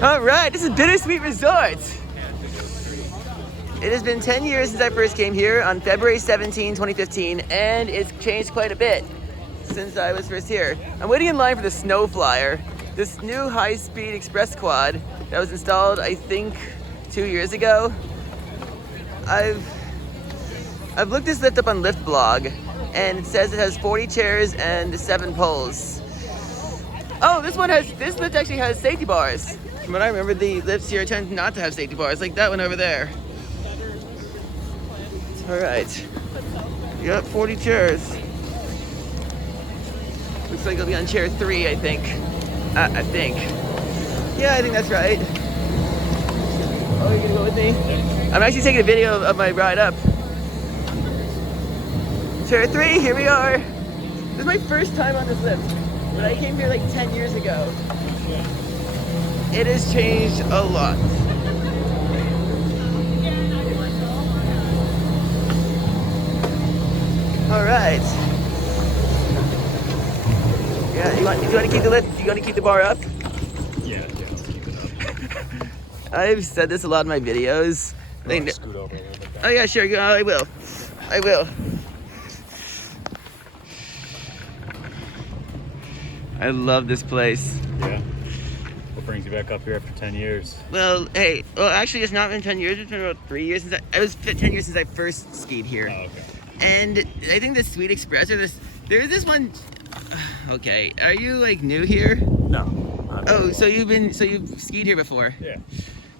All right, this is Bittersweet Resort. It has been 10 years since I first came here on February 17, 2015, and it's changed quite a bit since I was first here. I'm waiting in line for the Snow Flyer, this new high-speed express quad that was installed, I think, 2 years ago. I've looked this lift up on Lift Blog, and it says it has 40 chairs and 7 poles. Oh, this lift actually has safety bars. From what I remember, the lifts here tend not to have safety bars, like that one over there. All right. Yep, 40 chairs. Looks like I'll be on chair 3, I think. I think. Yeah, I think that's right. Oh, you're gonna go with me? I'm actually taking a video of my ride up. Chair 3, here we are. This is my first time on this lift, but I came here like 10 years ago. It has changed a lot. All right. Yeah, you want to keep the lift? You want to keep the bar up? Yeah, let's keep it up. I've said this a lot in my videos. Scoot over a little bit. Oh yeah, sure. I will. I love this place. Yeah. What brings you back up here after 10 years? Well, hey, actually, it's not been 10 years. It's been about 3 years since it was 10 years since I first skied here. Oh, okay. And I think the Sweet Express there's this one. Okay, are you like new here? No. Oh, so you've skied here before? Yeah.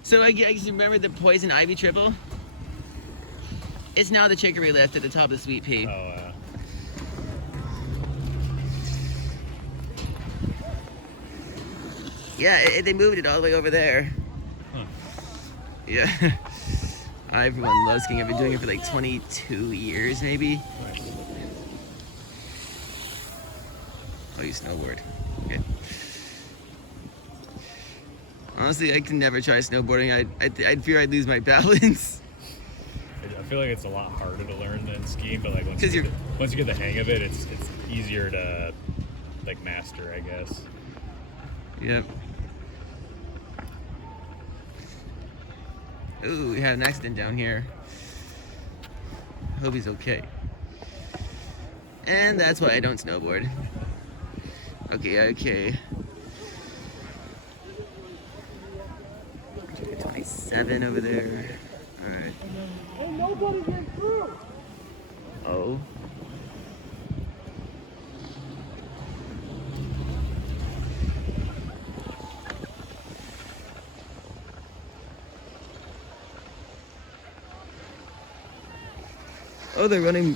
So I guess you remember the Poison Ivy triple? It's now the Chicory lift at the top of the Sweet Pea. Oh, Yeah, they moved it all the way over there. Huh. Yeah. Everyone loves skiing. I've been doing it for like 22 years, maybe. Nice. Oh, you snowboard. Okay. Honestly, I can never try snowboarding. I'd fear I'd lose my balance. I feel like it's a lot harder to learn than skiing, but like once you get the hang of it, it's easier to like master, I guess. Yep. Ooh, we had an accident down here. Hope he's okay. And that's why I don't snowboard. Okay. 27 over there. Alright. Ain't nobody getting through. Oh. Oh, they're running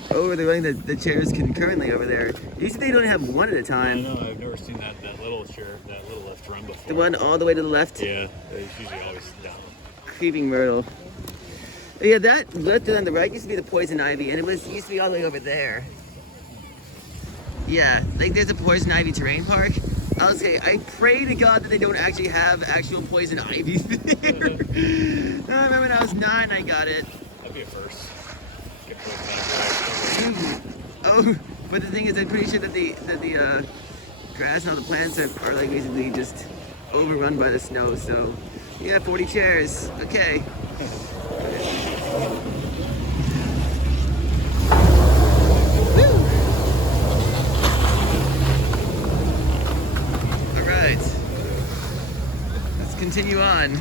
the chairs concurrently over there. Usually they only have one at a time. No, I've never seen that little chair, that little lift run before. The one all the way to the left? Yeah, it's usually always down. Creeping Myrtle. Yeah, that lift on the right used to be the Poison Ivy, and used to be all the way over there. Yeah, like there's a Poison Ivy terrain park. I'll say, I pray to God that they don't actually have actual Poison Ivy there. I remember when I was 9, I got it. That'd be a first. Oh, but the thing is, I'm pretty sure that the grass and all the plants are like basically just overrun by the snow. So, yeah, 40 chairs. Okay. All right. Let's continue on.